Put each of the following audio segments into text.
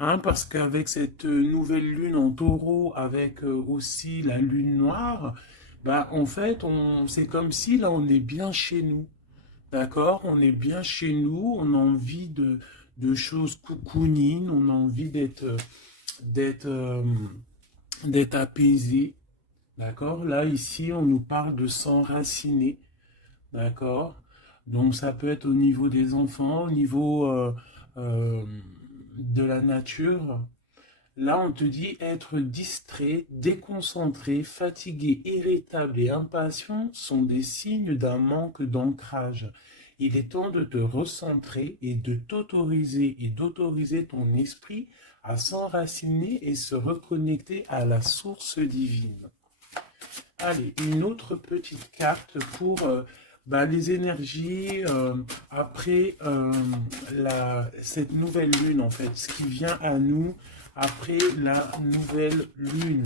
hein, parce qu'avec cette nouvelle lune en taureau, avec aussi la lune noire, bah, en fait, c'est comme si là, on est bien chez nous. D'accord? On est bien chez nous, on a envie de choses cocooning, on a envie d'être, euh, d'être apaisé. D'accord? Là, ici, on nous parle de s'enraciner. D'accord? Donc, ça peut être au niveau des enfants, au niveau euh, de la nature. Là, on te dit être distrait, déconcentré, fatigué, irritable et impatient sont des signes d'un manque d'ancrage. Il est temps de te recentrer et de t'autoriser et d'autoriser ton esprit à s'enraciner et se reconnecter à la source divine. Allez, une autre petite carte pour bah, les énergies après cette nouvelle lune, en fait, ce qui vient à nous après la nouvelle lune,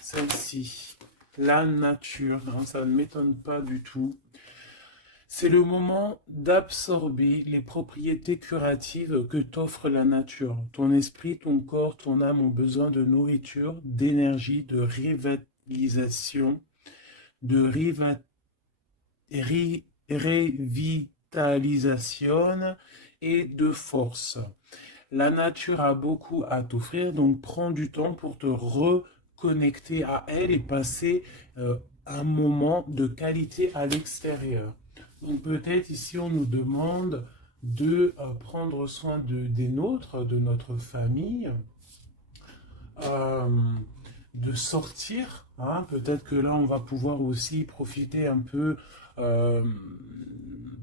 celle-ci, la nature, hein, ça ne m'étonne pas du tout. C'est le moment d'absorber les propriétés curatives que t'offre la nature. Ton esprit, ton corps, ton âme ont besoin de nourriture, d'énergie, de revitalisation, révitalisation et de force. La nature a beaucoup à t'offrir, donc prends du temps pour te reconnecter à elle et passer un moment de qualité à l'extérieur. Donc peut-être ici on nous demande de prendre soin des nôtres, de notre famille, euh, de sortir, hein. Peut-être que là, on va pouvoir aussi profiter un peu, euh,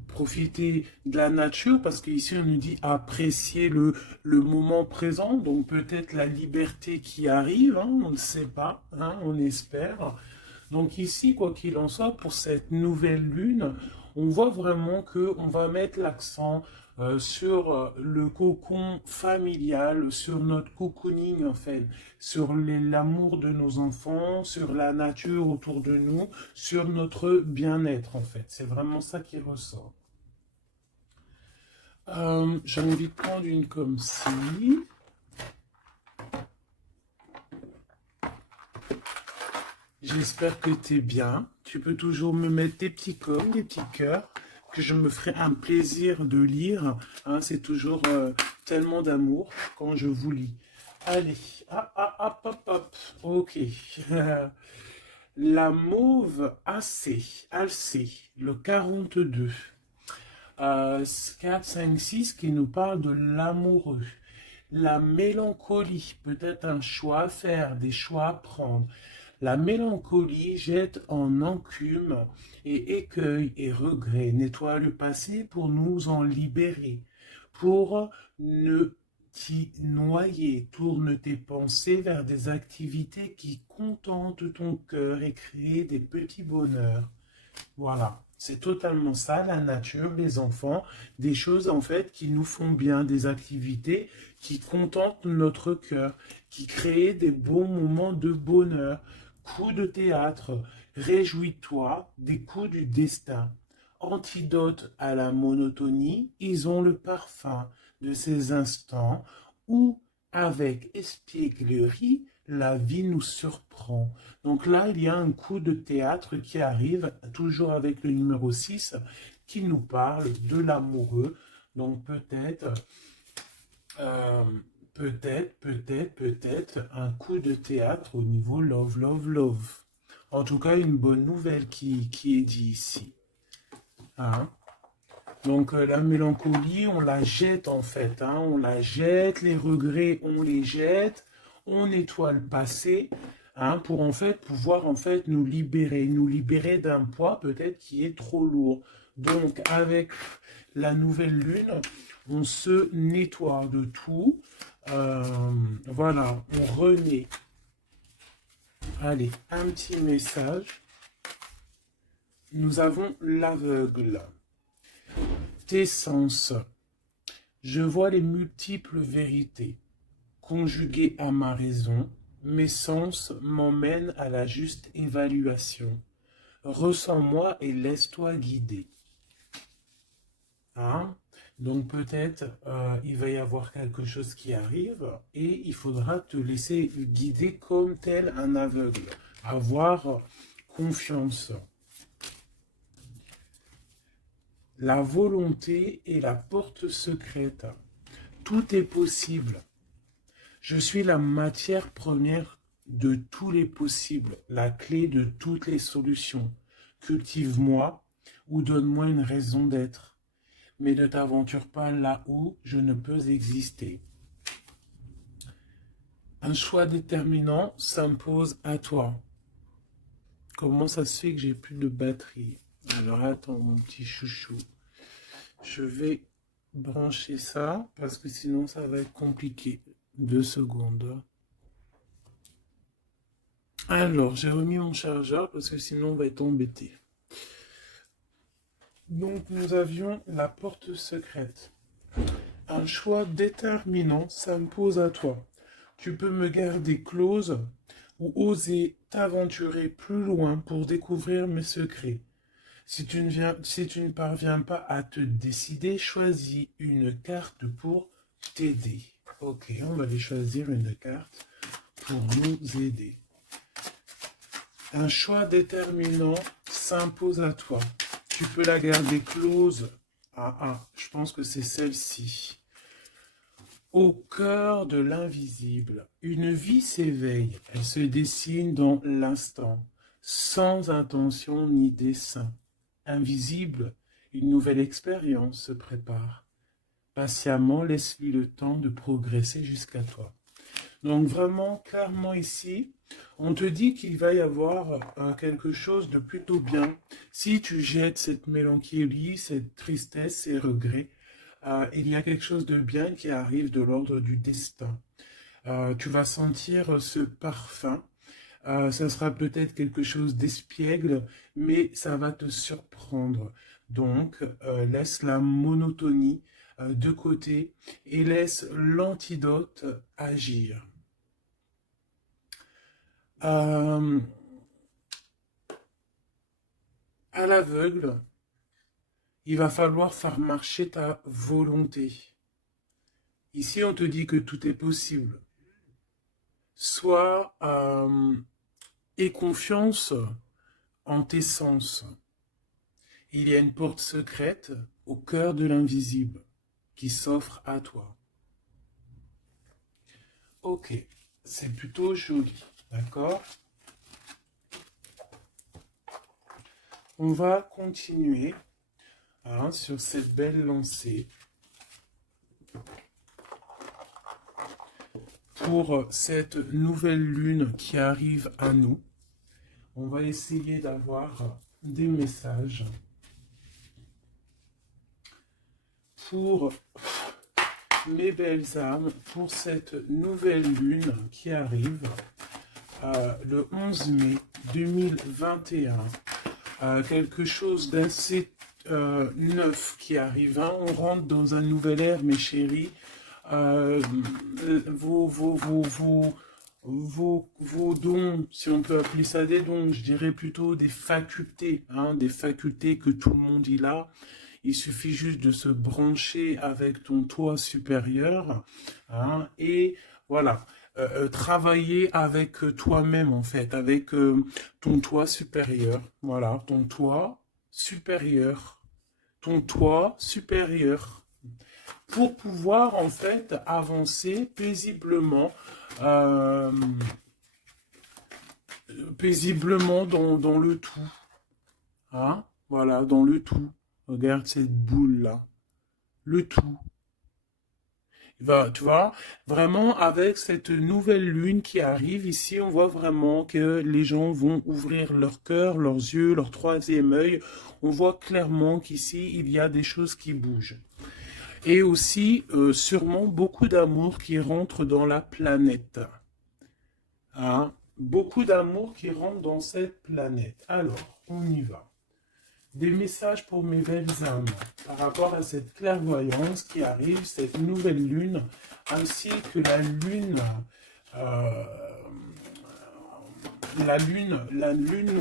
profiter de la nature, parce qu'ici, on nous dit apprécier le moment présent, donc peut-être la liberté qui arrive, hein, on ne sait pas, hein, on espère. Donc ici, quoi qu'il en soit, pour cette nouvelle lune, on voit vraiment que on va mettre l'accent sur le cocon familial, sur notre cocooning en fait, sur l'amour de nos enfants, sur la nature autour de nous, sur notre bien-être en fait. C'est vraiment ça qui ressort. J'ai envie de prendre une comme ci. J'espère que tu es bien. Tu peux toujours me mettre des petits coms, des petits cœurs, que je me ferai un plaisir de lire. Hein, c'est toujours tellement d'amour quand je vous lis. Allez, hop, hop, hop. Ok. La mauve AC, le 42. 4, 5, 6 qui nous parle de l'amoureux. La mélancolie, peut-être un choix à faire, des choix à prendre. La mélancolie jette en encume et écueil et regret, nettoie le passé pour nous en libérer, pour ne t'y noyer, tourne tes pensées vers des activités qui contentent ton cœur et créent des petits bonheurs. Voilà, c'est totalement ça, la nature, les enfants, des choses en fait qui nous font bien, des activités qui contentent notre cœur, qui créent des bons moments de bonheur. Coups de théâtre, réjouis-toi des coups du destin. Antidote à la monotonie, ils ont le parfum de ces instants où, avec espièglerie, la vie nous surprend. Donc là, il y a un coup de théâtre qui arrive, toujours avec le numéro 6, qui nous parle de l'amoureux. Donc euh, peut-être un coup de théâtre au niveau love, love, love. En tout cas, une bonne nouvelle qui est dit ici. Hein. Donc la mélancolie, on la jette en fait. Hein. On la jette, les regrets, on les jette. On nettoie le passé, hein, pour en fait pouvoir en fait nous libérer d'un poids peut-être qui est trop lourd. Donc avec la nouvelle lune, on se nettoie de tout. Euh, voilà, on renaît. Allez, un petit message. Nous avons l'aveugle. Tes sens. Je vois les multiples vérités. Conjuguées à ma raison, mes sens m'emmènent à la juste évaluation. Ressens-moi et laisse-toi guider. Hein? Donc peut-être il va y avoir quelque chose qui arrive et il faudra te laisser guider comme tel un aveugle. Avoir confiance. La volonté est la porte secrète. Tout est possible. Je suis la matière première de tous les possibles, la clé de toutes les solutions. Cultive-moi ou donne-moi une raison d'être, mais ne t'aventure pas là où je ne peux exister. Un choix déterminant s'impose à toi. Comment ça se fait que j'ai plus de batterie? Alors attends mon petit chouchou. Je vais brancher ça parce que sinon ça va être compliqué. 2 secondes. Alors, j'ai remis mon chargeur parce que sinon on va être embêté. Donc nous avions la porte secrète. Un choix déterminant s'impose à toi. Tu peux me garder close ou oser t'aventurer plus loin pour découvrir mes secrets. Si tu ne parviens pas à te décider, choisis une carte pour t'aider. Ok, on va aller choisir une carte pour nous aider. Un choix déterminant s'impose à toi. Tu peux la garder close. Je pense que c'est celle-ci. Au cœur de l'invisible, une vie s'éveille. Elle se dessine dans l'instant, sans intention ni dessein. Invisible, une nouvelle expérience se prépare. Patiemment, laisse-lui le temps de progresser jusqu'à toi. Donc vraiment, clairement ici, on te dit qu'il va y avoir quelque chose de plutôt bien. Si tu jettes cette mélancolie, cette tristesse, ces regrets, il y a quelque chose de bien qui arrive de l'ordre du destin. Tu vas sentir ce parfum. Ça sera peut-être quelque chose d'espiègle, mais ça va te surprendre. Donc, laisse la monotonie de côté et laisse l'antidote agir. À l'aveugle, il va falloir faire marcher ta volonté. Ici, on te dit que tout est possible. Sois aie confiance en tes sens. Il y a une porte secrète au cœur de l'invisible qui s'offre à toi. Ok, c'est plutôt joli, d'accord? On va continuer sur cette belle lancée pour cette nouvelle lune qui arrive à nous. On va essayer d'avoir des messages pour mes belles âmes, pour cette nouvelle lune qui arrive le 11 mai 2021. Quelque chose d'assez neuf qui arrive. On rentre dans un nouvel ère, mes chéris. Vos dons, si on peut appeler ça des dons, je dirais plutôt des facultés, des facultés que tout le monde y a. Il suffit juste de se brancher avec ton toi supérieur et voilà, travailler avec toi-même en fait, avec ton toi supérieur. Voilà, ton toi supérieur. Ton toi supérieur. Pour pouvoir en fait avancer paisiblement, paisiblement dans le tout. Voilà, dans le tout. Regarde cette boule-là. Le tout. Tu vois, vraiment, avec cette nouvelle lune qui arrive ici, on voit vraiment que les gens vont ouvrir leur cœur, leurs yeux, leur troisième œil. On voit clairement qu'ici, il y a des choses qui bougent. Et aussi, sûrement, beaucoup d'amour qui rentre dans la planète. Beaucoup d'amour qui rentre dans cette planète. Alors, on y va. Des messages pour mes belles âmes par rapport à cette clairvoyance qui arrive, cette nouvelle lune, ainsi que la lune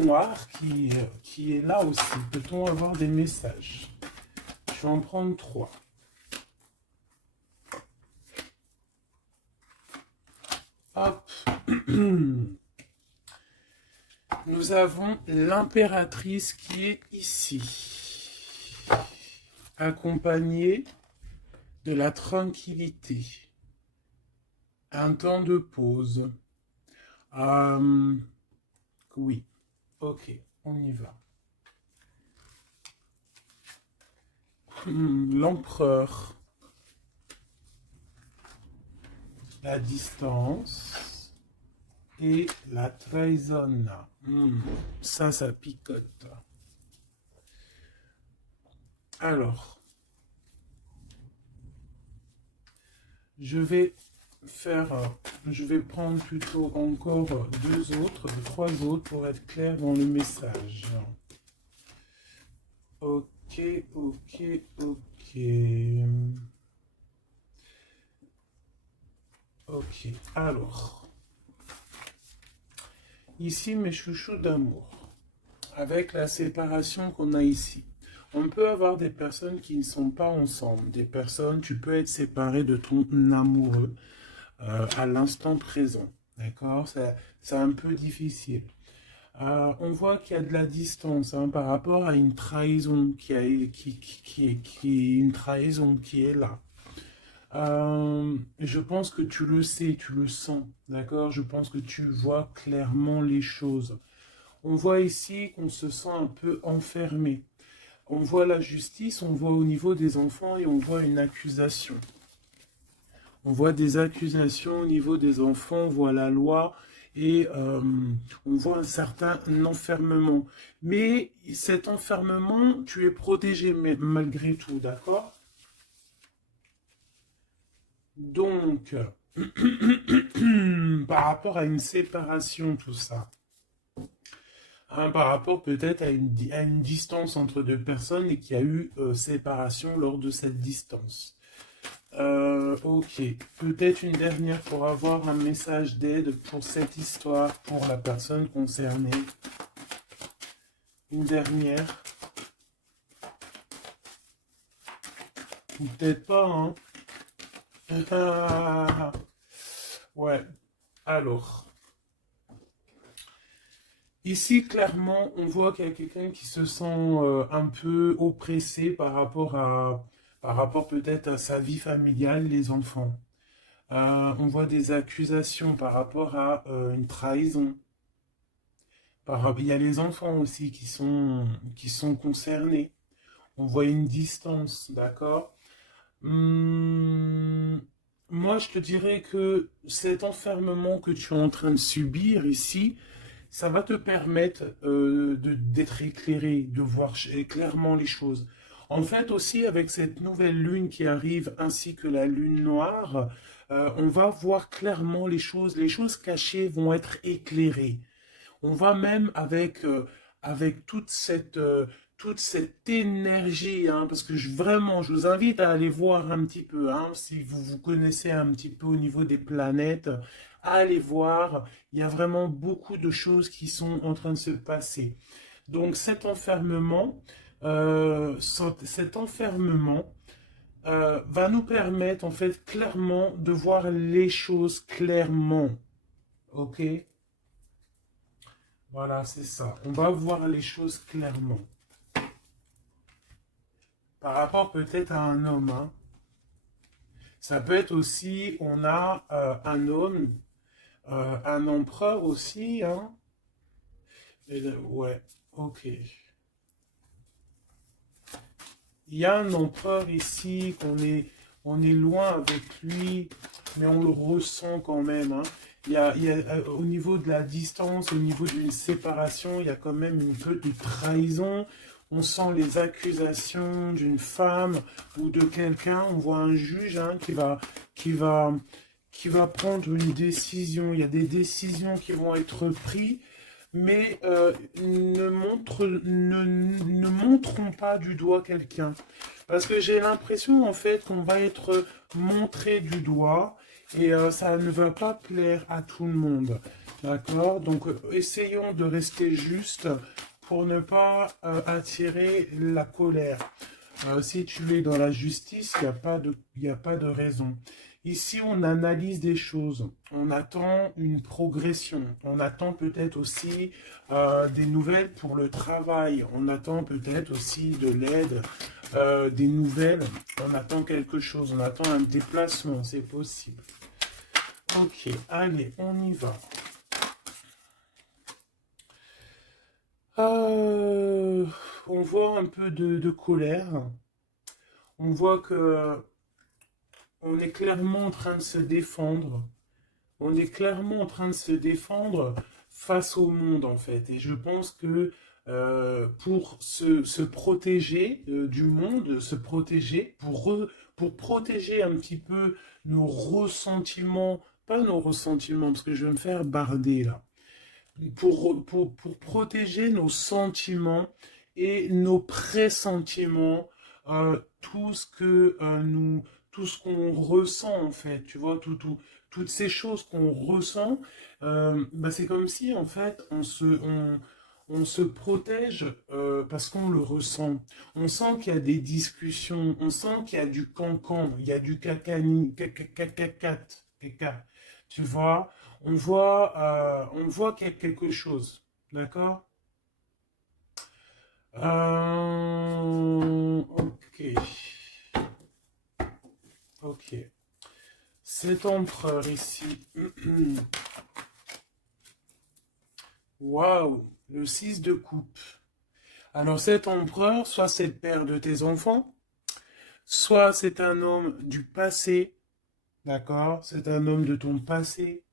noire qui est là aussi. Peut-on avoir des messages? Je vais en prendre 3. Hop. Nous avons l'impératrice qui est ici, accompagnée de la tranquillité, un temps de pause. Oui, ok, on y va. L'empereur, la distance et la trahison. Ça picote. Alors, je vais prendre plutôt encore trois autres pour être clair dans le message. Ok, ok, ok. Ok, alors. Ici, mes chouchous d'amour. Avec la séparation qu'on a ici. On peut avoir des personnes qui ne sont pas ensemble. Des personnes, tu peux être séparé de ton amoureux à l'instant présent. D'accord? C'est un peu difficile. On voit qu'il y a de la distance par rapport à une trahison qui est une trahison qui est là. Je pense que tu le sais, tu le sens, d'accord? Je pense que tu vois clairement les choses. On voit ici qu'on se sent un peu enfermé. On voit la justice, on voit au niveau des enfants et on voit une accusation. On voit des accusations au niveau des enfants, on voit la loi et on voit un certain enfermement. Mais cet enfermement, tu es protégé malgré tout, d'accord? Donc, par rapport à une séparation, tout ça, par rapport peut-être à une distance entre deux personnes et qu'il y a eu séparation lors de cette distance. Ok, peut-être une dernière pour avoir un message d'aide pour cette histoire, pour la personne concernée. Une dernière. Ou peut-être pas, hein. Ouais, alors. Ici, clairement, on voit qu'il y a quelqu'un qui se sent un peu oppressé par rapport peut-être à sa vie familiale, les enfants. On voit des accusations par rapport à une trahison. Il y a les enfants aussi qui sont concernés. On voit une distance, d'accord? Moi, je te dirais que cet enfermement que tu es en train de subir ici, ça va te permettre d'être éclairé, de voir clairement les choses. En fait, aussi, avec cette nouvelle lune qui arrive, ainsi que la lune noire, on va voir clairement les choses cachées vont être éclairées. On va même avec toute cette énergie, parce que vraiment, je vous invite à aller voir un petit peu, si vous vous connaissez un petit peu au niveau des planètes, à aller voir, il y a vraiment beaucoup de choses qui sont en train de se passer. Donc cet enfermement va nous permettre en fait clairement de voir les choses clairement. Ok? Voilà, c'est ça. On va voir les choses clairement. Par rapport peut-être à un homme. Ça peut être aussi, on a un homme, un empereur aussi. Ouais, ok. Il y a un empereur ici, on est loin avec lui, mais on le ressent quand même. Au niveau de la distance, au niveau d'une séparation, il y a quand même une peu de trahison. On sent les accusations d'une femme ou de quelqu'un. On voit un juge qui va, qui va prendre une décision. Il y a des décisions qui vont être prises, mais ne montrons pas du doigt quelqu'un. Parce que j'ai l'impression en fait qu'on va être montré du doigt et ça ne va pas plaire à tout le monde. D'accord? Donc essayons de rester juste pour ne pas attirer la colère. Si tu es dans la justice, il n'y a pas de raison. Ici, on analyse des choses, on attend une progression, on attend peut-être aussi des nouvelles pour le travail, on attend peut-être aussi de l'aide, des nouvelles, on attend quelque chose, on attend un déplacement, c'est possible. Ok, allez, on y va. Euh, on voit un peu de colère, on voit que on est clairement en train de se défendre. On est clairement en train de se défendre face au monde, en fait. Et je pense que pour se protéger du monde, se protéger, pour protéger un petit peu nos ressentiments, pas nos ressentiments, parce que je vais me faire barder là, pour protéger nos sentiments et nos pressentiments, tout ce que tout ce qu'on ressent en fait, tu vois, toutes ces choses qu'on ressent, bah, c'est comme si en fait on se protège parce qu'on le ressent. On sent qu'il y a des discussions, on sent qu'il y a du cancan, il y a du cacani, caca, tu vois. On voit qu'il y a quelque chose, d'accord? Ok, ok. Cet empereur ici, waouh, le 6 de coupe. Alors cet empereur, soit c'est le père de tes enfants, soit c'est un homme du passé, d'accord? C'est un homme de ton passé.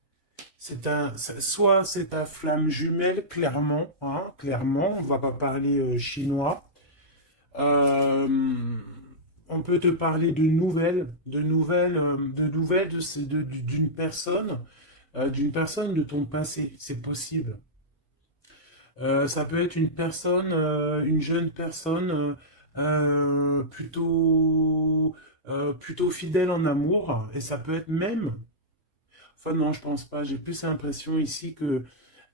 Soit c'est ta flamme jumelle, clairement, hein, clairement, on va pas parler chinois. Euh, on peut te parler de nouvelles d'une personne de ton passé, c'est possible. Ça peut être une personne, une jeune personne plutôt fidèle en amour, et ça peut être même. Enfin non, je pense pas. J'ai plus l'impression ici que,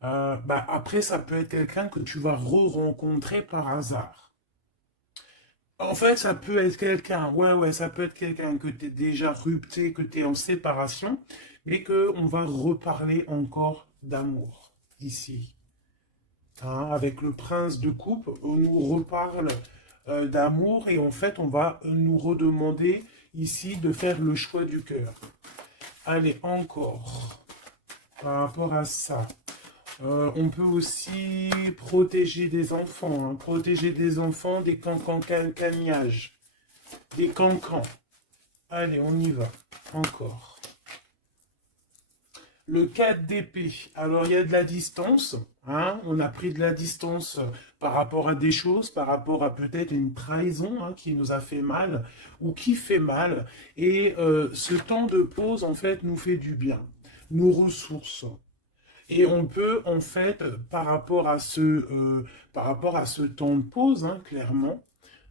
bah, après, ça peut être quelqu'un que tu vas re-rencontrer par hasard. En fait, ça peut être quelqu'un, ouais, ça peut être quelqu'un que tu es déjà rupté, que tu es en séparation, mais que on va reparler encore d'amour ici. Hein, avec le prince de coupe, on nous reparle d'amour et en fait, on va nous redemander ici de faire le choix du cœur. Allez, encore, par rapport à ça. On peut aussi protéger des enfants, hein, protéger des enfants des cancans-cagnages, des cancans. Allez, on y va. Encore. Le 4 d'épée. Alors, il y a de la distance. Hein, on a pris de la distance par rapport à des choses, par rapport à peut-être une trahison hein, qui nous a fait mal ou qui fait mal. Et ce temps de pause, en fait, nous fait du bien, nous ressource. Et on peut, en fait, par rapport à ce temps de pause, hein, clairement,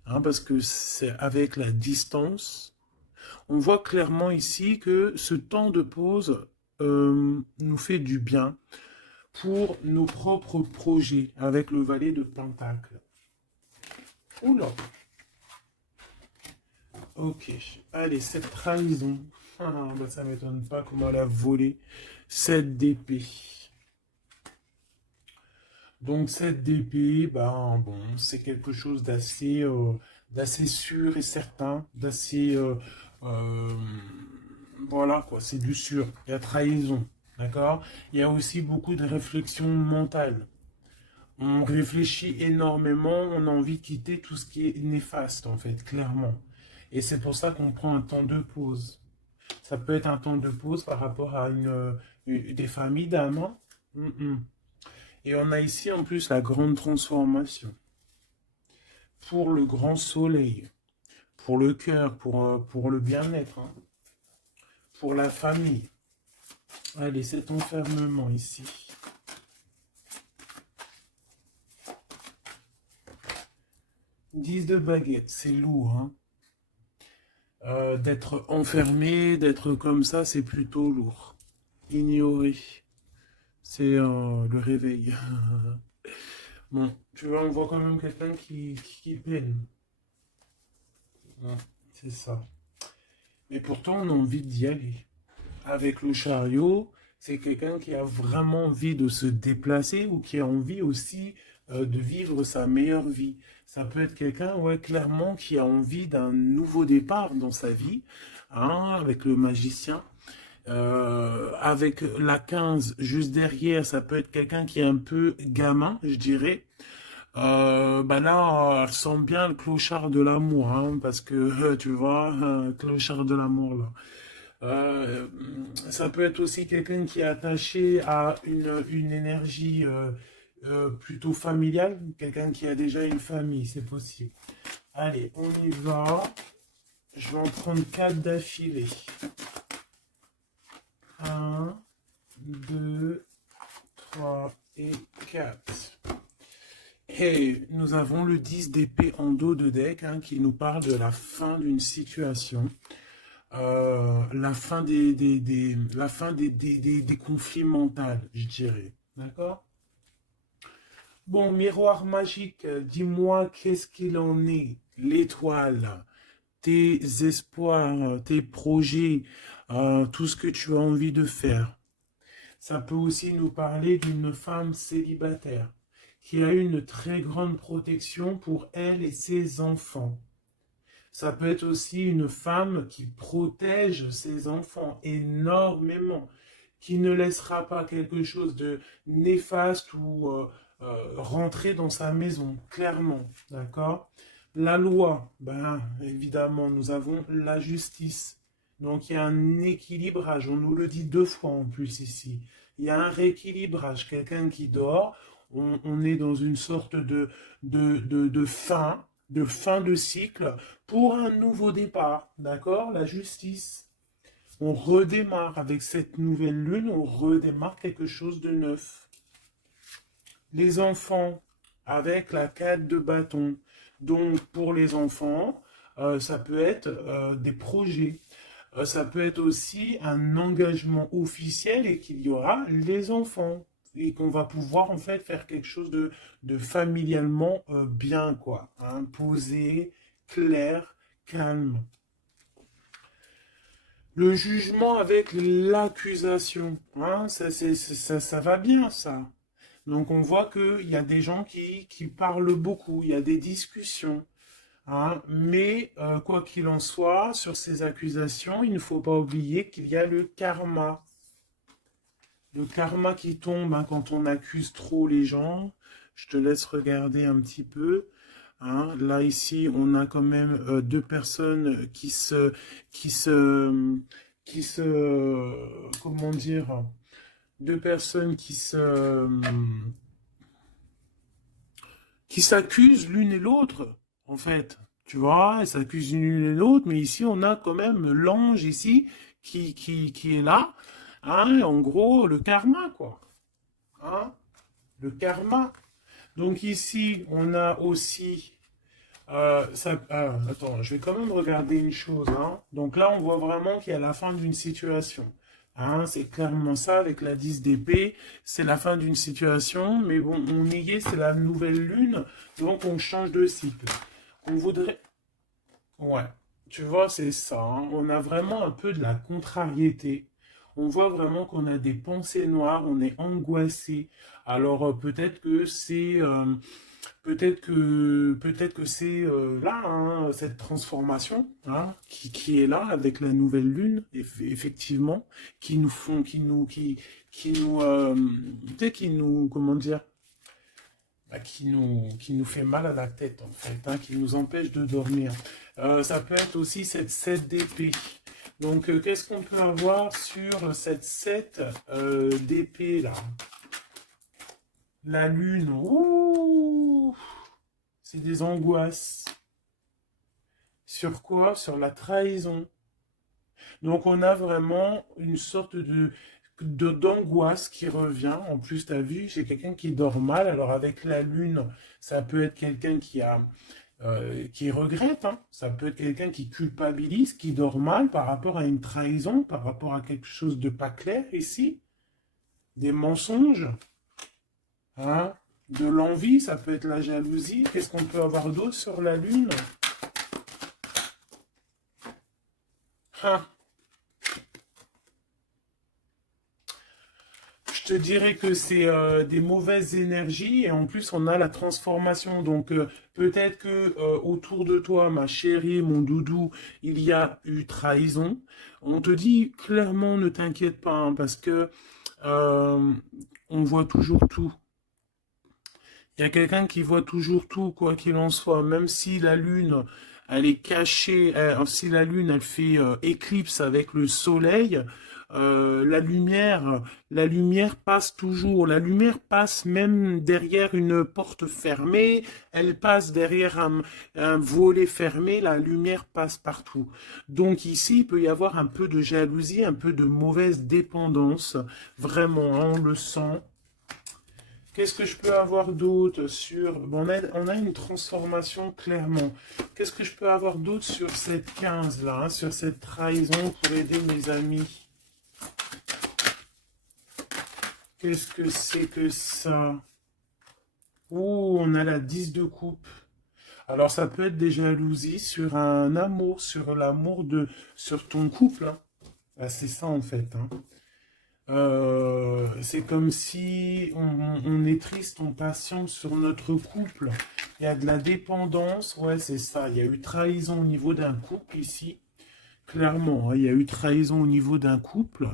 hein, parce que c'est avec la distance, on voit clairement ici que ce temps de pause nous fait du bien pour nos propres projets avec le valet de Pentacle. Oula, ok. Allez, cette trahison. Ah, bah, ça m'étonne pas comment elle a volé cette d'épée. Donc cette DP, ben bon, c'est quelque chose d'assez sûr et certain, d'assez euh, voilà quoi, c'est du sûr. Il y a trahison, d'accord? Il y a aussi beaucoup de réflexion mentale. On réfléchit énormément, on a envie de quitter tout ce qui est néfaste en fait, clairement. Et c'est pour ça qu'on prend un temps de pause. Ça peut être un temps de pause par rapport à des familles d'âmes. Hein. Et on a ici en plus la grande transformation pour le grand soleil, pour le cœur, pour le bien-être, hein, pour la famille. Allez, cet enfermement ici. 10 de baguette, c'est lourd. Hein. D'être enfermé, d'être comme ça, c'est plutôt lourd. Ignoré, c'est le réveil. Bon, tu vois, on voit quand même quelqu'un qui peine. Ouais, c'est ça. mais pourtant on a envie d'y aller. Avec le chariot, c'est quelqu'un qui a vraiment envie de se déplacer ou qui a envie aussi de vivre sa meilleure vie. Ça peut être quelqu'un, ouais, clairement, qui a envie d'un nouveau départ dans sa vie, hein, avec le magicien. Avec la 15 juste derrière, ça peut être quelqu'un qui est un peu gamin, je dirais. Bah là, elle sent bien le clochard de l'amour, hein, parce que tu vois, clochard de l'amour là. Euh, Ça peut être aussi quelqu'un qui est attaché à une énergie plutôt familiale, quelqu'un qui a déjà une famille, c'est possible. Allez, on y va. Je vais en prendre 4 d'affilée. Un, 2, 3 et 4. Et nous avons le 10 d'épée en dos de deck, hein, qui nous parle de la fin d'une situation. La fin des conflits mentaux, je dirais. D'accord? Bon, miroir magique, dis-moi qu'est-ce qu'il en est? L'étoile, tes espoirs, tes projets, tout ce que tu as envie de faire. Ça peut aussi nous parler d'une femme célibataire qui a une très grande protection pour elle et ses enfants. Ça peut être aussi une femme qui protège ses enfants énormément, qui ne laissera pas quelque chose de néfaste ou rentrer dans sa maison, clairement, d'accord? La loi, ben évidemment, nous avons la justice. Donc il y a un équilibrage, on nous le dit 2 fois en plus ici. Il y a un rééquilibrage, quelqu'un qui dort, on est dans une sorte de fin de cycle pour un nouveau départ, d'accord? La justice. On redémarre avec cette nouvelle lune, on redémarre quelque chose de neuf. Les enfants, avec la 4 de bâton. Donc, pour les enfants, ça peut être des projets. Ça peut être aussi un engagement officiel et qu'il y aura les enfants. Et qu'on va pouvoir en fait faire quelque chose de familialement bien, quoi. Hein, posé, clair, calme. Le jugement avec l'accusation, hein, ça va bien, ça. Donc on voit qu'il y a des gens qui parlent beaucoup, il y a des discussions. Hein, mais quoi qu'il en soit, sur ces accusations, il ne faut pas oublier qu'il y a le karma. Le karma qui tombe, hein, quand on accuse trop les gens. Je te laisse regarder un petit peu. Hein. Là, ici, on a quand même 2 personnes qui se, comment dire, 2 personnes qui s'accusent l'une et l'autre, en fait. Tu vois, elles s'accusent l'une et l'autre, mais ici, on a quand même l'ange ici qui est là. Hein, en gros, le karma, quoi. Hein, le karma. Donc ici, on a aussi... attends, je vais quand même regarder une chose. Hein. Donc là, on voit vraiment qu'il y a la fin d'une situation. Hein, c'est clairement ça avec la 10 d'épée. C'est la fin d'une situation. Mais bon, on y est, c'est la nouvelle lune. Donc on change de cycle. On voudrait... Ouais, tu vois, c'est ça. Hein. On a vraiment un peu de la contrariété. On voit vraiment qu'on a des pensées noires, on est angoissé. Alors peut-être que c'est peut-être que c'est là hein, cette transformation hein, qui est là avec la nouvelle lune effectivement qui nous font tu sais, qui nous comment dire bah, qui nous fait mal à la tête en fait hein, qui nous empêche de dormir. Ça peut être aussi cette 7 d'épée. Donc qu'est-ce qu'on peut avoir sur cette 7 d'épée là? La lune, ouh, c'est des angoisses. Sur quoi? Sur la trahison. Donc on a vraiment une sorte d'angoisse qui revient. En plus, tu as vu, c'est quelqu'un qui dort mal. Alors avec la lune, ça peut être quelqu'un qui regrette. Hein. Ça peut être quelqu'un qui culpabilise, qui dort mal par rapport à une trahison, par rapport à quelque chose de pas clair ici. Des mensonges. Hein, de l'envie, ça peut être la jalousie. Qu'est-ce qu'on peut avoir d'autre sur la lune? Ah, je te dirais que c'est des mauvaises énergies et en plus on a la transformation. Donc peut-être que autour de toi, ma chérie, mon doudou, il y a eu trahison. On te dit clairement ne t'inquiète pas hein, parce que euh, on voit toujours tout. Il y a quelqu'un qui voit toujours tout, quoi qu'il en soit, même si la lune, elle est cachée, si la lune, elle fait éclipse avec le soleil, la lumière passe toujours. La lumière passe même derrière une porte fermée, elle passe derrière un volet fermé, la lumière passe partout. Donc ici, il peut y avoir un peu de jalousie, un peu de mauvaise dépendance, vraiment, hein, on le sent. Qu'est-ce que je peux avoir d'autre sur... Bon, on a une transformation clairement. Qu'est-ce que je peux avoir d'autre sur cette 15 là, hein, sur cette trahison pour aider mes amis? Qu'est-ce que c'est que ça? Ouh, on a la 10 de coupe. Alors ça peut être des jalousies sur un amour, sur l'amour de... sur ton couple. Hein. Ah, c'est ça en fait. Hein. C'est comme si on est triste, on patiente sur notre couple. Il y a de la dépendance, ouais, c'est ça. Il y a eu trahison au niveau d'un couple ici, clairement. Hein, il y a eu trahison au niveau d'un couple.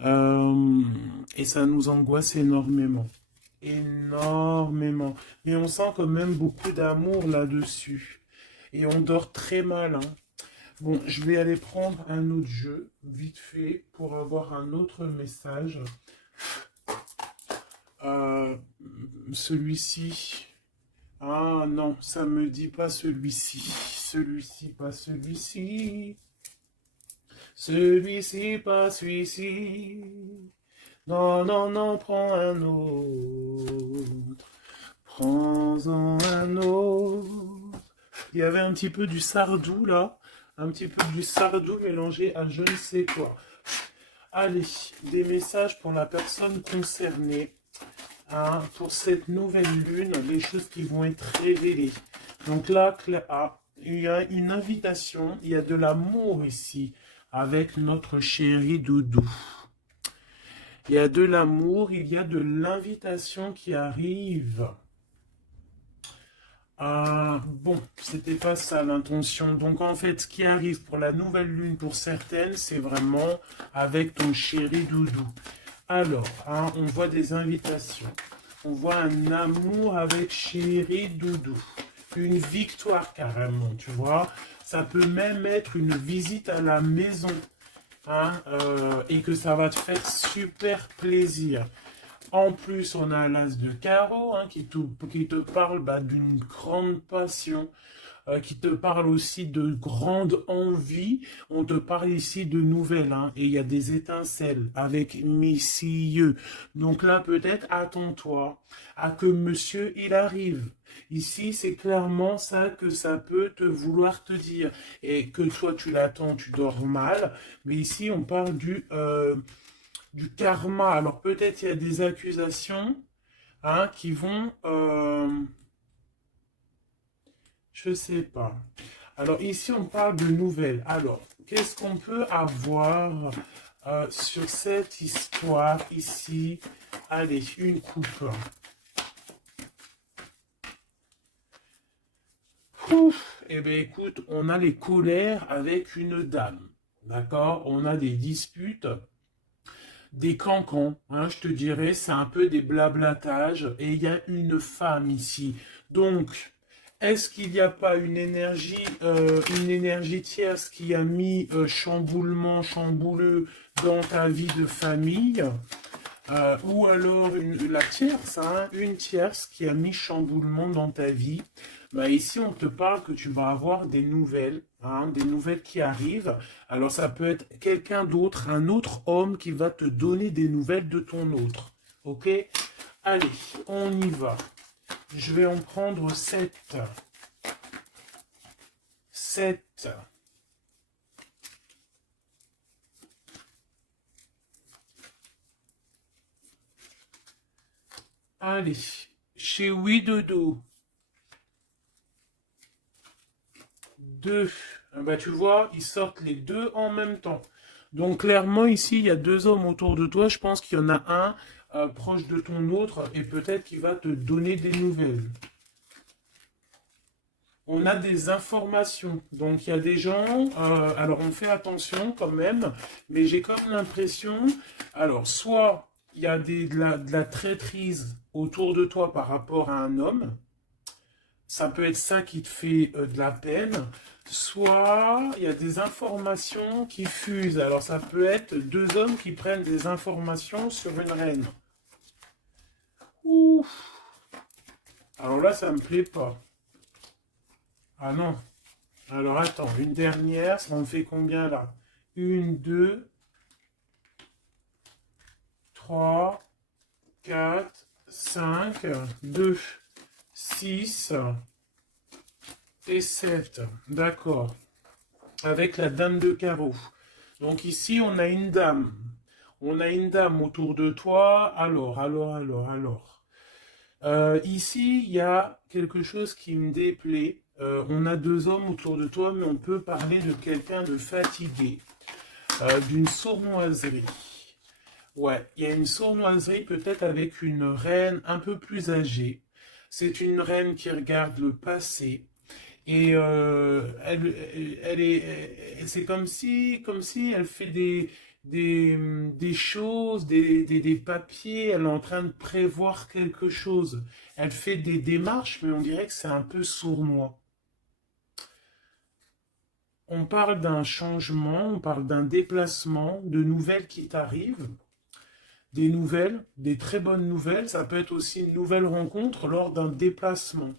Euh, et ça nous angoisse énormément. Énormément. Mais on sent quand même beaucoup d'amour là-dessus. Et on dort très mal, hein. Bon, je vais aller prendre un autre jeu, vite fait, pour avoir un autre message. Euh, celui-ci. Ah non, ça me dit pas celui-ci. Celui-ci, pas celui-ci. Celui-ci, pas celui-ci. Non, non, non, prends un autre. Prends-en un autre. Il y avait un petit peu du Sardou là. Un petit peu du Sardou mélangé à je ne sais quoi. Allez, des messages pour la personne concernée. Hein, pour cette nouvelle lune, les choses qui vont être révélées. Donc là, il y a une invitation, il y a de l'amour ici avec notre chéri Doudou. Il y a de l'amour, il y a de l'invitation qui arrive. Ah, bon, c'était pas ça l'intention. Donc en fait, ce qui arrive pour la nouvelle lune pour certaines, c'est vraiment avec ton chéri Doudou. Alors, hein, on voit des invitations. On voit un amour avec chéri Doudou. Une victoire carrément, tu vois. Ça peut même être une visite à la maison. Hein, et que ça va te faire super plaisir. En plus, on a l'as de carreau hein, qui te parle bah, d'une grande passion, qui te parle aussi de grande envie. On te parle ici de nouvelles, hein, et il y a des étincelles avec messieurs. Donc là, peut-être attends-toi à que monsieur il arrive. Ici, c'est clairement ça que ça peut te vouloir te dire. Et que toi, tu l'attends, tu dors mal. Mais ici, on parle du karma. Alors peut-être il y a des accusations hein, qui vont... je sais pas. Alors ici, on parle de nouvelles. Alors, qu'est-ce qu'on peut avoir sur cette histoire ici? Allez, une coupe. Ouf, eh bien écoute, on a les colères avec une dame. D'accord? On a des disputes, des cancans, hein, je te dirais, c'est un peu des blablatages. Et il y a une femme ici. Donc, est-ce qu'il n'y a pas une énergie tierce qui a mis chamboulement, chambouleux dans ta vie de famille ou alors la tierce, hein, une tierce qui a mis chamboulement dans ta vie. Bah, ici, on te parle que tu vas avoir des nouvelles qui arrivent. Alors, ça peut être quelqu'un d'autre, un autre homme qui va te donner des nouvelles de ton autre. Ok? Allez, on y va. Je vais en prendre 7. 7. Allez, chez Oui Dodo. 2. Bah, tu vois, ils sortent les deux en même temps. Donc clairement, ici, il y a deux hommes autour de toi. Je pense qu'il y en a un proche de ton autre et peut-être qu'il va te donner des nouvelles. On a des informations. Donc il y a des gens, alors on fait attention quand même, mais j'ai comme l'impression, alors soit il y a de la traîtrise autour de toi par rapport à un homme, ça peut être ça qui te fait de la peine, soit il y a des informations qui fusent. Alors ça peut être deux hommes qui prennent des informations sur une reine. Ouh. Alors là, ça me plaît pas. Ah non. Alors attends, une dernière, ça en fait combien là? Une, deux, trois, quatre, cinq, deux, six et sept. D'accord. Avec la dame de carreau. Donc ici, on a une dame. On a une dame autour de toi. Alors. Ici, il y a quelque chose qui me déplaît. On a deux hommes autour de toi, mais on peut parler de quelqu'un de fatigué, d'une sournoiserie. Ouais, il y a une sournoiserie peut-être avec une reine un peu plus âgée. C'est une reine qui regarde le passé. Et c'est comme si elle fait des choses, des papiers, elle est en train de prévoir quelque chose. Elle fait des démarches, mais on dirait que c'est un peu sournois. On parle d'un changement, on parle d'un déplacement, de nouvelles qui t'arrivent, des nouvelles, des très bonnes nouvelles. Ça peut être aussi une nouvelle rencontre lors d'un déplacement.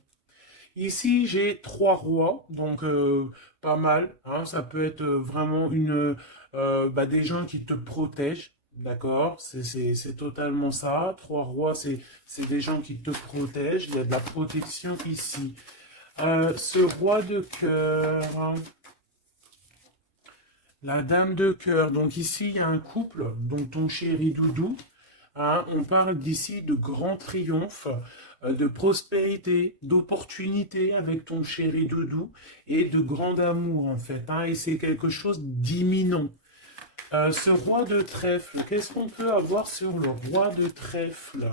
Ici, j'ai trois rois, donc pas mal. Hein, ça peut être vraiment bah, des gens qui te protègent, d'accord? C'est totalement ça. Trois rois, c'est des gens qui te protègent. Il y a de la protection ici. Ce roi de cœur, hein, la dame de cœur. Donc ici, il y a un couple, donc ton chéri Doudou. Hein, on parle d'ici de grand triomphe, de prospérité, d'opportunité avec ton chéri Doudou et de grand amour en fait. Hein, et c'est quelque chose d'imminent. Ce roi de trèfle, qu'est-ce qu'on peut avoir sur le roi de trèfle?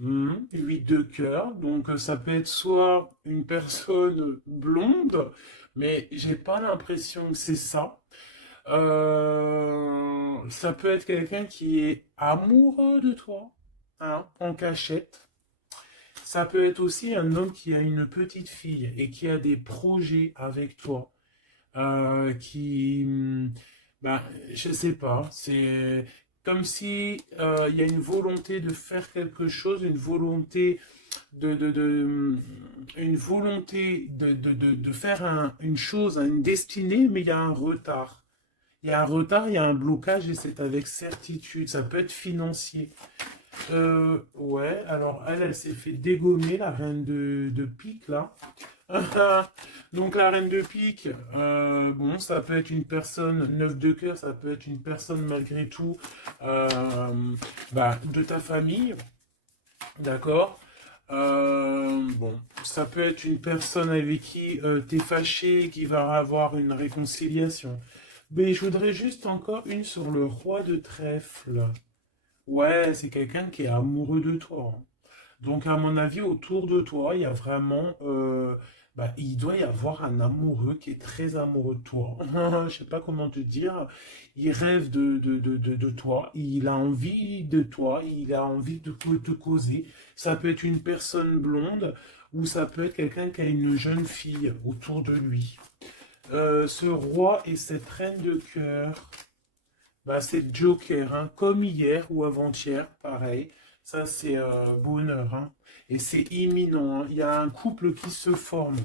8 de cœur, donc ça peut être soit une personne blonde, mais j'ai pas l'impression que c'est ça. Ça peut être quelqu'un qui est amoureux de toi, hein, en cachette. Ça peut être aussi un homme qui a une petite fille et qui a des projets avec toi. Qui, ben, je sais pas, c'est comme si il y a une volonté de faire quelque chose, une volonté une volonté de faire une chose, une destinée, mais il y a un retard. Il y a un retard, il y a un blocage et c'est avec certitude. Ça peut être financier. Ouais, alors elle s'est fait dégommer, la reine de pique, là. Donc la reine de pique, bon, ça peut être une personne, neuf de cœur, ça peut être une personne malgré tout euh, bah, de ta famille, d'accord? Bon, ça peut être une personne avec qui t'es fâché, qui va avoir une réconciliation. Mais je voudrais juste encore une sur le roi de trèfle. Ouais, c'est quelqu'un qui est amoureux de toi. Hein. Donc, à mon avis, autour de toi, il y a vraiment, bah, il doit y avoir un amoureux qui est très amoureux de toi. Je sais pas comment te dire. Il rêve de toi. Il a envie de toi. Il a envie de te causer. Ça peut être une personne blonde ou ça peut être quelqu'un qui a une jeune fille autour de lui. Ce roi et cette reine de cœur. Bah, c'est Joker, hein, comme hier ou avant-hier, pareil. Ça, c'est bonheur. Hein. Et c'est imminent. Hein. Il y a un couple qui se forme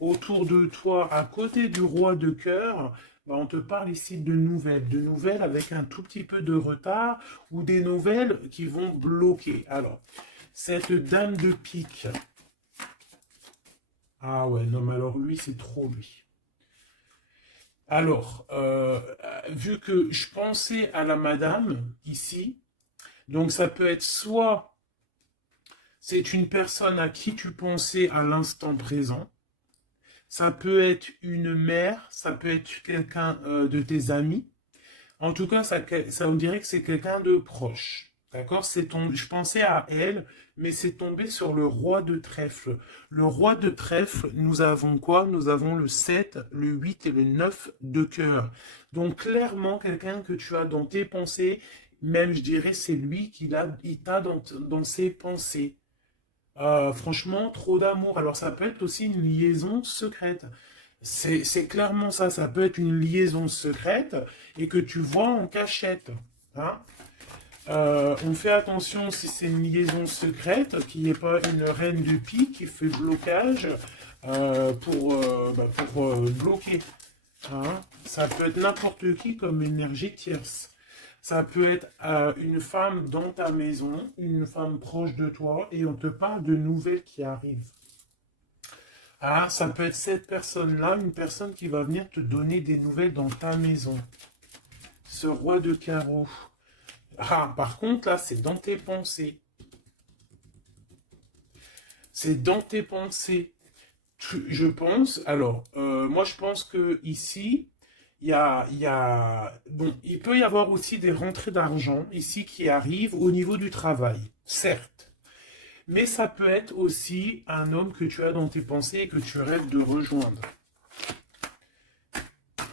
autour de toi, à côté du roi de cœur. Bah, on te parle ici de nouvelles avec un tout petit peu de retard ou des nouvelles qui vont bloquer. Alors, cette dame de pique. Ah ouais, non, mais alors lui, c'est trop lui. Alors, vu que je pensais à la madame ici, donc ça peut être soit c'est une personne à qui tu pensais à l'instant présent, Ça peut être une mère, ça peut être quelqu'un de tes amis. En tout cas, ça on dirait que c'est quelqu'un de proche. D'accord? Je pensais à elle, mais c'est tombé sur le roi de trèfle. Le roi de trèfle, nous avons quoi? Nous avons le 7, le 8 et le 9 de cœur. Donc, clairement, quelqu'un que tu as dans tes pensées, même, je dirais, c'est lui il t'a dans ses pensées. Franchement, trop d'amour. Alors, ça peut être aussi une liaison secrète. C'est clairement ça. Ça peut être une liaison secrète et que tu vois en cachette. Hein. On fait attention si c'est une liaison secrète, qu'il n'y ait pas une reine de pique qui fait blocage pour bloquer. Hein. Ça peut être n'importe qui comme énergie tierce. Ça peut être une femme dans ta maison, une femme proche de toi, et on te parle de nouvelles qui arrivent. Ah, ça peut être cette personne-là, une personne qui va venir te donner des nouvelles dans ta maison. Ce roi de carreau. Ah, par contre, là, c'est dans tes pensées. C'est dans tes pensées. Je pense, alors, moi, je pense que ici, bon, il peut y avoir aussi des rentrées d'argent ici qui arrivent au niveau du travail, certes. Mais ça peut être aussi un homme que tu as dans tes pensées et que tu rêves de rejoindre.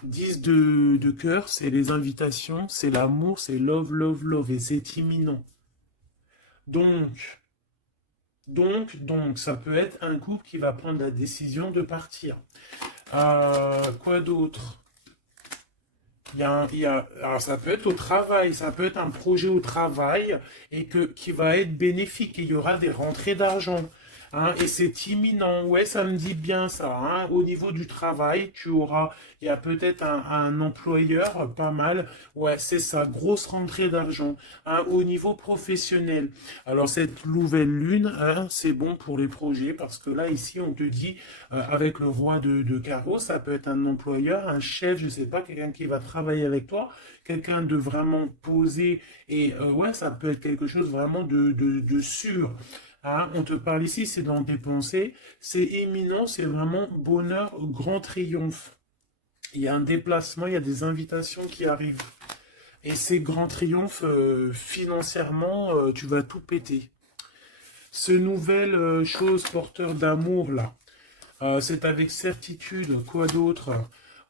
10 de cœur, c'est les invitations, c'est l'amour, c'est love, love, love, et c'est imminent. Donc, ça peut être un couple qui va prendre la décision de partir. Quoi d'autre? Alors ça peut être au travail, ça peut être un projet au travail et qui va être bénéfique. Et il y aura des rentrées d'argent. Hein, et c'est imminent. Ouais, ça me dit bien ça. Hein. Au niveau du travail, il y a peut-être un employeur, pas mal. Ouais, c'est ça, grosse rentrée d'argent. Hein, au niveau professionnel. Alors cette nouvelle lune, hein, c'est bon pour les projets parce que là, ici, on te dit, avec le roi de carreau, ça peut être un employeur, un chef, je sais pas, quelqu'un qui va travailler avec toi, quelqu'un de vraiment posé. Et ouais, ça peut être quelque chose vraiment de sûr. Hein, on te parle ici, c'est dans tes pensées, c'est éminent, c'est vraiment bonheur, grand triomphe. Il y a un déplacement, il y a des invitations qui arrivent. Et ces grands triomphes, financièrement, tu vas tout péter. Ce nouvel chose porteur d'amour, là, c'est avec certitude, quoi d'autre?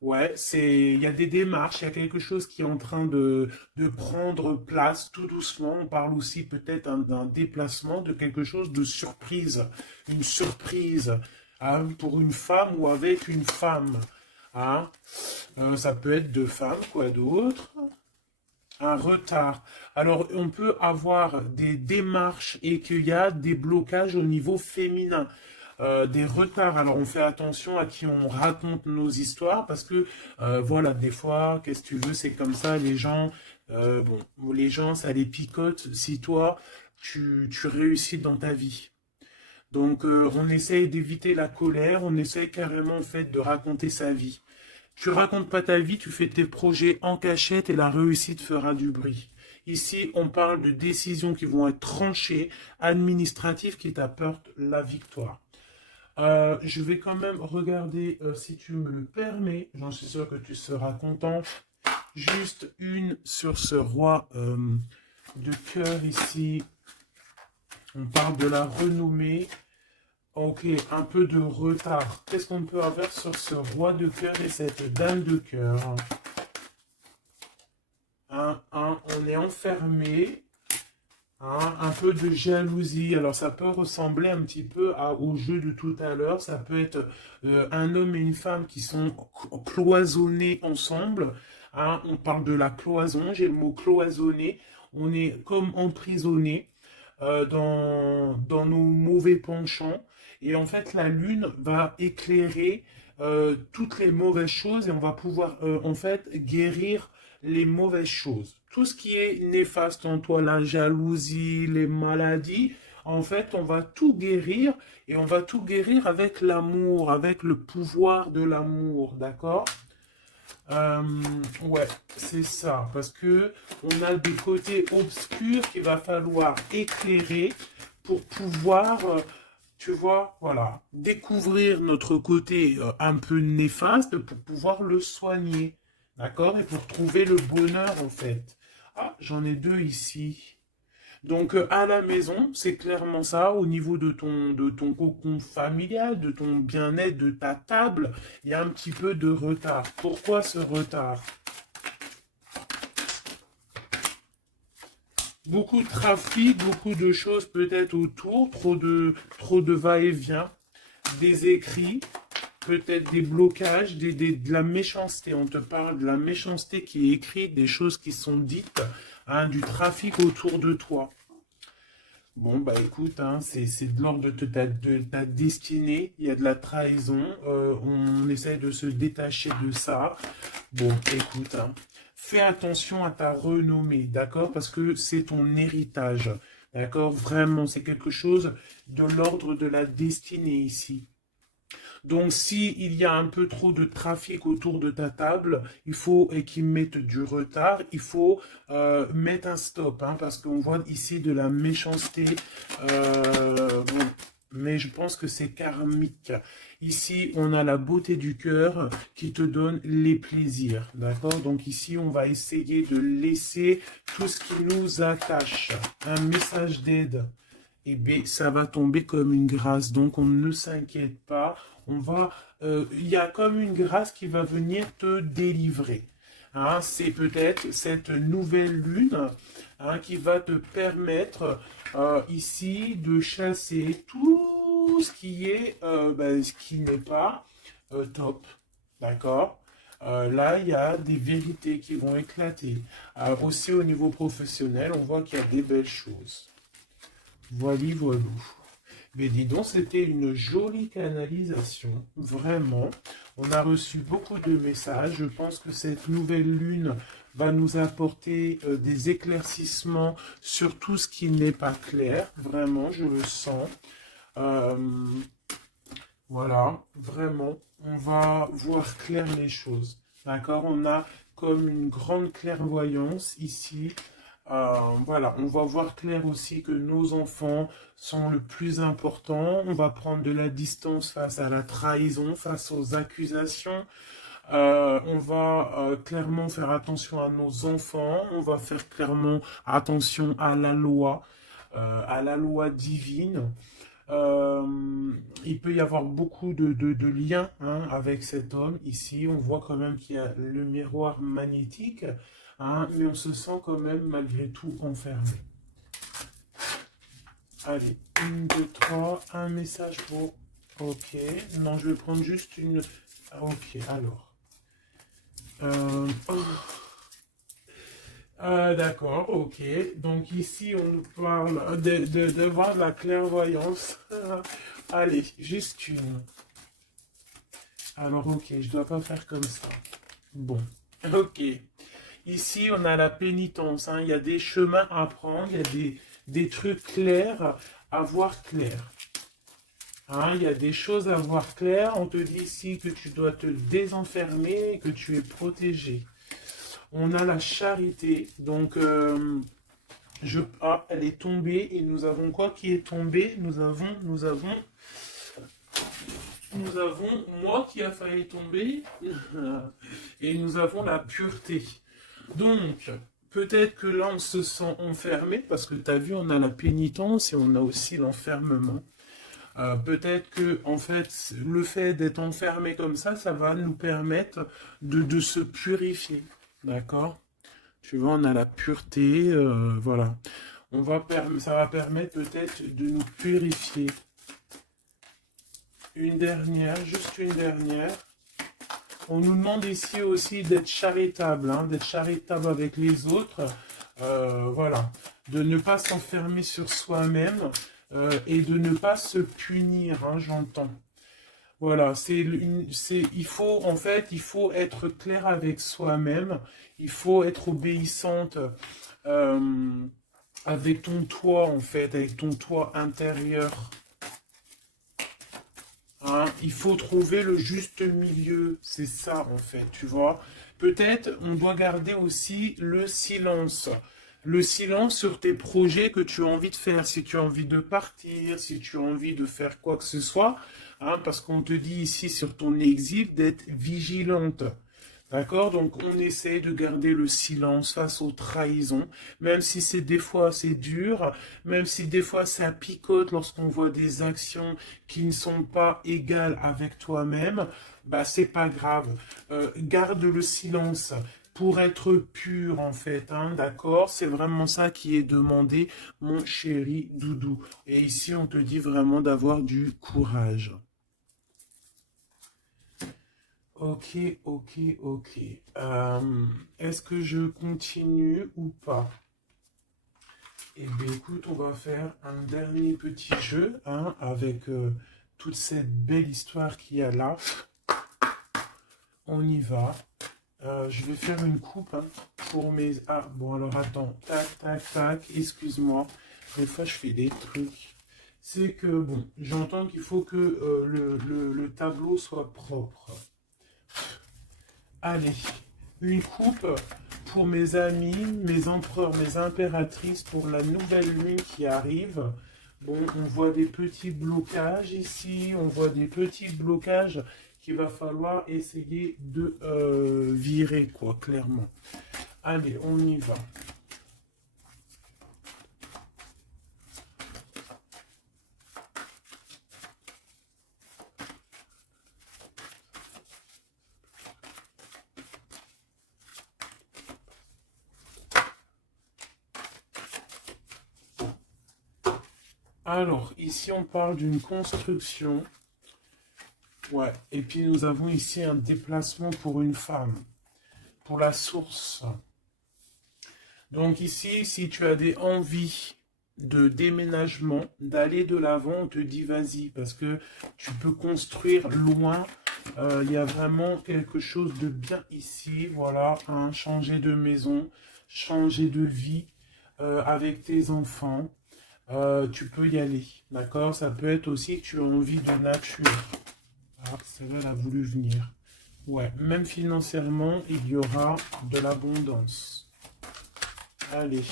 Ouais, il y a des démarches, il y a quelque chose qui est en train de prendre place tout doucement. On parle aussi peut-être d'un déplacement, de quelque chose de surprise. Une surprise hein, pour une femme ou avec une femme. Hein. Ça peut être deux femmes, quoi d'autre? Un retard. Alors, on peut avoir des démarches et qu'il y a des blocages au niveau féminin. Des retards. Alors on fait attention à qui on raconte nos histoires parce que voilà, des fois, qu'est-ce que tu veux, c'est comme ça, les gens, les gens, ça les picote si toi, tu réussis dans ta vie. Donc on essaye d'éviter la colère, on essaye carrément en fait de raconter sa vie. Tu racontes pas ta vie, tu fais tes projets en cachette et la réussite fera du bruit. Ici, on parle de décisions qui vont être tranchées, administratives qui t'apportent la victoire. Je vais quand même regarder, si tu me le permets, j'en suis sûr que tu seras content, juste une sur ce roi de cœur ici. On parle de la renommée. Ok, un peu de retard. Qu'est-ce qu'on peut avoir sur ce roi de cœur et cette dame de cœur? On est enfermé. Hein, un peu de jalousie. Alors ça peut ressembler un petit peu au jeu de tout à l'heure. Ça peut être un homme et une femme qui sont cloisonnés ensemble. Hein, on parle de la cloison. J'ai le mot cloisonné. On est comme emprisonné dans nos mauvais penchants. Et en fait, la lune va éclairer toutes les mauvaises choses et on va pouvoir en fait guérir les mauvaises choses. Tout ce qui est néfaste en toi, la jalousie, les maladies, en fait, on va tout guérir et on va tout guérir avec l'amour, avec le pouvoir de l'amour, d'accord? Ouais, c'est ça, parce que on a des côtés obscurs qu'il va falloir éclairer pour pouvoir tu vois, voilà, découvrir notre côté un peu néfaste pour pouvoir le soigner, d'accord? Et pour trouver le bonheur, en fait. Ah, j'en ai deux ici. Donc, à la maison, c'est clairement ça, au niveau de ton cocon familial, de ton bien-être, de ta table, il y a un petit peu de retard. Pourquoi ce retard? Beaucoup de trafic, beaucoup de choses peut-être autour, trop de va-et-vient, des écrits, peut-être des blocages, de la méchanceté. On te parle de la méchanceté qui est écrite, des choses qui sont dites, hein, du trafic autour de toi. Bon, bah écoute, hein, c'est de l'ordre de ta destinée, il y a de la trahison, on essaie de se détacher de ça. Bon, écoute, hein, fais attention à ta renommée, d'accord? Parce que c'est ton héritage, d'accord? Vraiment, c'est quelque chose de l'ordre de la destinée ici. Donc, si il y a un peu trop de trafic autour de ta table, il faut et qu'ils mettent du retard, il faut mettre un stop, hein, parce qu'on voit ici de la méchanceté. Bon, mais je pense que c'est karmique. Ici, on a la beauté du cœur qui te donne les plaisirs, d'accord? Donc ici, on va essayer de laisser tout ce qui nous attache. Un message d'aide. Eh bien, ça va tomber comme une grâce. Donc, on ne s'inquiète pas. Il y a comme une grâce qui va venir te délivrer. Hein, c'est peut-être cette nouvelle lune, hein, qui va te permettre ici de chasser tout ce qui est, ce qui n'est pas top. D'accord? Là, il y a des vérités qui vont éclater. Aussi au niveau professionnel, on voit qu'il y a des belles choses. Voilà, voilà. Mais dis donc, c'était une jolie canalisation, vraiment. On a reçu beaucoup de messages. Je pense que cette nouvelle lune va nous apporter des éclaircissements sur tout ce qui n'est pas clair. Vraiment, je le sens. Euh, voilà, vraiment, on va voir clair les choses. D'accord? On a comme une grande clairvoyance ici. Voilà, on va voir clair aussi que nos enfants sont le plus important. On va prendre de la distance face à la trahison, face aux accusations. On va clairement faire attention à nos enfants. On va faire clairement attention à la loi divine. Il peut y avoir beaucoup de liens, hein, avec cet homme. Ici, on voit quand même qu'il y a le miroir magnétique, hein, mais on se sent quand même malgré tout enfermé. Allez, une, deux, trois, un message pour... Ok, non, je vais prendre juste une... Ok, alors. Oh. D'accord, ok. Donc ici, on nous parle de voir la clairvoyance. Allez, juste une. Alors, ok, je dois pas faire comme ça. Bon, ok. Ici, on a la pénitence, hein. Il y a des chemins à prendre, il y a des trucs clairs à voir clair. Hein, il y a des choses à voir clair. On te dit ici que tu dois te désenfermer, que tu es protégé. On a la charité, donc elle est tombée et nous avons quoi qui est tombé? Nous avons moi qui a failli tomber et nous avons la pureté. Donc, peut-être que là, on se sent enfermé parce que tu as vu, on a la pénitence et on a aussi l'enfermement. Peut-être que, en fait, le fait d'être enfermé comme ça va nous permettre de se purifier. D'accord? Tu vois, on a la pureté, voilà. Ça va permettre peut-être de nous purifier. Une dernière, juste une dernière. On nous demande ici aussi d'être charitable, hein, d'être charitable avec les autres. Voilà. De ne pas s'enfermer sur soi-même et de ne pas se punir, hein, j'entends. Voilà, il faut, en fait, il faut être clair avec soi-même, il faut être obéissante avec ton toi, en fait, avec ton toi intérieur. Hein, il faut trouver le juste milieu, c'est ça, en fait, tu vois. Peut-être, on doit garder aussi le silence. le silence sur tes projets que tu as envie de faire, si tu as envie de partir, si tu as envie de faire quoi que ce soit, hein, parce qu'on te dit ici sur ton exil d'être vigilante. D'accord? Donc on essaie de garder le silence face aux trahisons, même si c'est des fois c'est dur, même si des fois ça picote lorsqu'on voit des actions qui ne sont pas égales avec toi-même, bah c'est pas grave. Garde le silence pour être pur en fait, hein, d'accord? C'est vraiment ça qui est demandé, mon chéri doudou. Et ici on te dit vraiment d'avoir du courage. Ok, ok, ok. Est-ce que je continue ou pas? Eh bien, écoute, on va faire un dernier petit jeu, hein, avec toute cette belle histoire qu'il y a là. On y va. Je vais faire une coupe, hein, pour mes... Ah, bon, alors attends. Tac, tac, tac. Excuse-moi. Des fois, je fais des trucs. C'est que, bon, j'entends qu'il faut que le tableau soit propre. Allez, une coupe pour mes amis, mes empereurs, mes impératrices, pour la nouvelle lune qui arrive. Bon, on voit des petits blocages ici, on voit des petits blocages qu'il va falloir essayer de virer, quoi, clairement. Allez, on y va. Alors, ici, on parle d'une construction. Ouais, et puis nous avons ici un déplacement pour une femme, pour la source. Donc ici, si tu as des envies de déménagement, d'aller de l'avant, on te dit vas-y, parce que tu peux construire loin. Il y a vraiment quelque chose de bien ici, voilà, hein, changer de maison, changer de vie avec tes enfants. Tu peux y aller, d'accord? Ça peut être aussi que tu as envie de nature. Ah, celle-là, elle a voulu venir. Ouais, même financièrement, il y aura de l'abondance. Allez,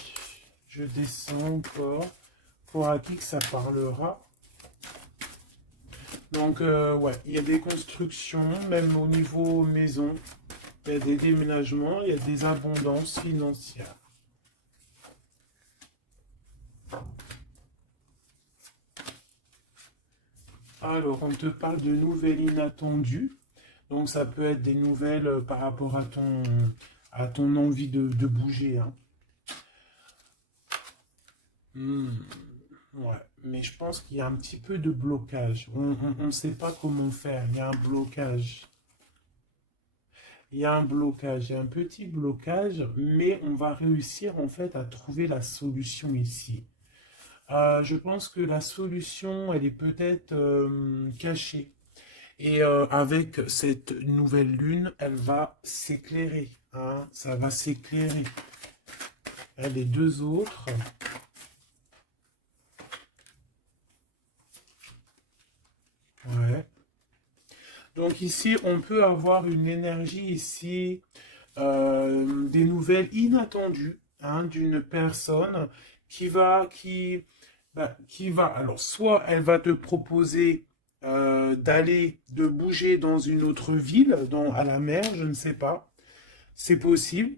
je descends encore. Pour à qui que ça parlera. Donc, ouais, il y a des constructions, même au niveau maison. Il y a des déménagements, il y a des abondances financières. Alors, on te parle de nouvelles inattendues. Donc, ça peut être des nouvelles par rapport à ton envie de bouger, hein. Ouais, mais je pense qu'il y a un petit peu de blocage. On ne sait pas comment faire. Il y a un blocage. Il y a un blocage, il y a un petit blocage, mais on va réussir en fait à trouver la solution ici. Je pense que la solution, elle est peut-être cachée. Et avec cette nouvelle lune, elle va s'éclairer, hein, ça va s'éclairer. Les deux autres. Ouais. Donc ici, on peut avoir une énergie ici, des nouvelles inattendues, hein, d'une personne qui va, alors soit elle va te proposer de bouger dans une autre ville, à la mer, je ne sais pas, c'est possible.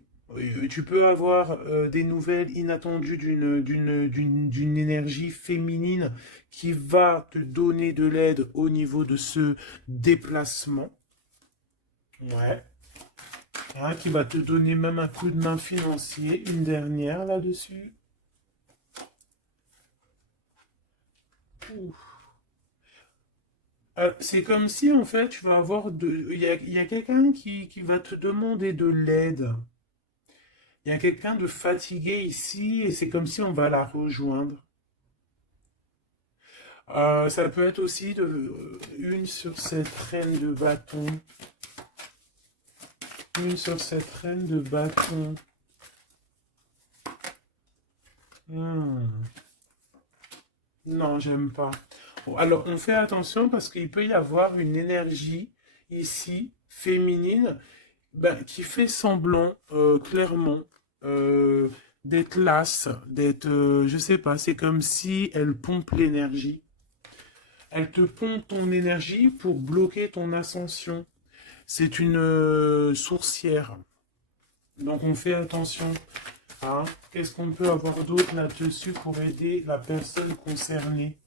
Tu peux avoir des nouvelles inattendues d'une énergie féminine qui va te donner de l'aide au niveau de ce déplacement. Ouais. Hein, qui va te donner même un coup de main financier. Une dernière là-dessus. C'est comme si en fait tu vas avoir il y a quelqu'un qui va te demander de l'aide. Il y a quelqu'un de fatigué ici et c'est comme si on va la rejoindre. Ça peut être aussi une sur cette reine de bâton. Une sur cette reine de bâton. Non, j'aime pas. Bon, alors, on fait attention parce qu'il peut y avoir une énergie ici, féminine, ben, qui fait semblant, clairement, d'être lasse, d'être, je sais pas, c'est comme si elle pompe l'énergie. Elle te pompe ton énergie pour bloquer ton ascension. C'est une sourcière. Donc on fait attention. Hein. Qu'est-ce qu'on peut avoir d'autre là-dessus pour aider la personne concernée?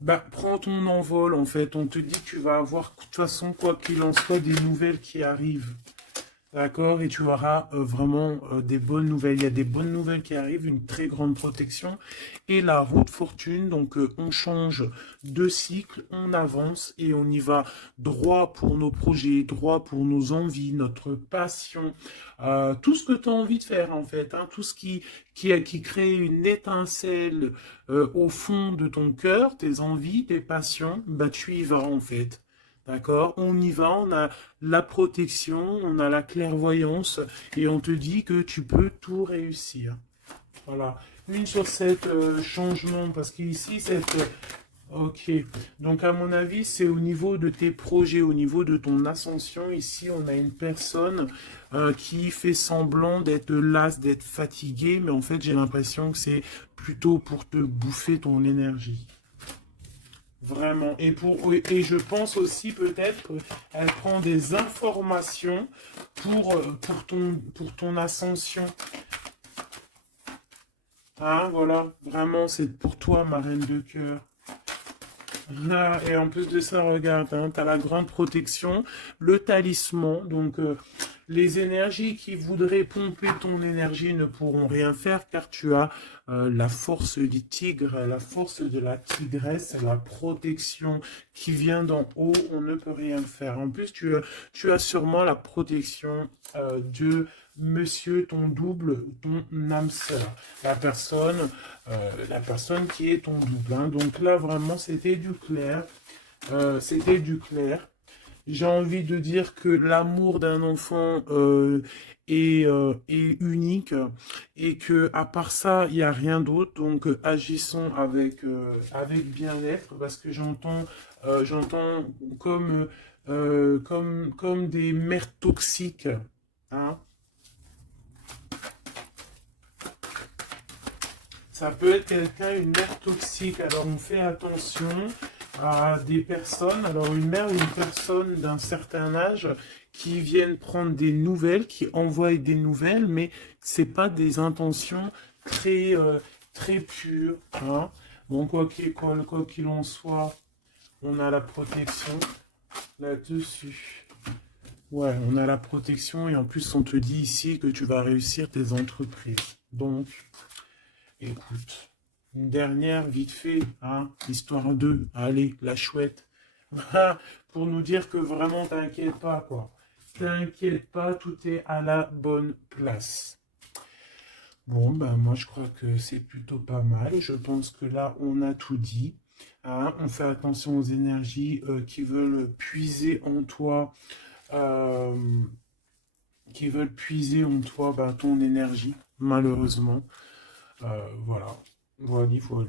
Bah, prends ton envol en fait. On te dit que tu vas avoir, de toute façon, quoi qu'il en soit, des nouvelles qui arrivent. D'accord, et tu auras vraiment des bonnes nouvelles. Il y a des bonnes nouvelles qui arrivent, une très grande protection. Et la roue de fortune, donc on change de cycle, on avance et on y va droit pour nos projets, droit pour nos envies, notre passion, tout ce que tu as envie de faire en fait, hein, tout ce qui crée une étincelle au fond de ton cœur, tes envies, tes passions, bah tu y vas en fait. D'accord? On y va, on a la protection, on a la clairvoyance et on te dit que tu peux tout réussir. Voilà. Une sur cette changement, parce qu'ici, cette... Ok. Donc, à mon avis, c'est au niveau de tes projets, au niveau de ton ascension. Ici, on a une personne qui fait semblant d'être lasse, d'être fatiguée, mais en fait, j'ai l'impression que c'est plutôt pour te bouffer ton énergie. Vraiment. Et je pense aussi peut-être qu'elle prend des informations pour ton ascension. Hein, voilà. Vraiment, c'est pour toi, ma reine de cœur. Ah, et en plus de ça, regarde, hein, tu as la grande protection, le talisman. Donc, les énergies qui voudraient pomper ton énergie ne pourront rien faire car tu as la force du tigre, la force de la tigresse, la protection qui vient d'en haut. On ne peut rien faire. En plus, tu as sûrement la protection de monsieur, ton double, ton âme sœur, la personne qui est ton double. Hein. Donc là, vraiment, c'était du clair. C'était du clair. J'ai envie de dire que l'amour d'un enfant est unique et que à part ça, il n'y a rien d'autre. Donc agissons avec bien-être parce que j'entends comme des mères toxiques. Hein. Ça peut être quelqu'un, une mère toxique. Alors on fait attention à des personnes, alors une mère ou une personne d'un certain âge qui viennent prendre des nouvelles, qui envoient des nouvelles, mais c'est pas des intentions très très pures. Hein. Bon, quoi qu'il en soit, on a la protection là-dessus. Ouais, on a la protection et en plus on te dit ici que tu vas réussir tes entreprises. Donc, écoute, une dernière vite fait, hein, histoire de, allez, la chouette, pour nous dire que vraiment t'inquiète pas, quoi. T'inquiète pas, tout est à la bonne place. Bon, ben moi je crois que c'est plutôt pas mal. Je pense que là on a tout dit. Hein. On fait attention aux énergies qui veulent puiser en toi, euh, ben, ton énergie, malheureusement. Voilà. Voilà, voilà.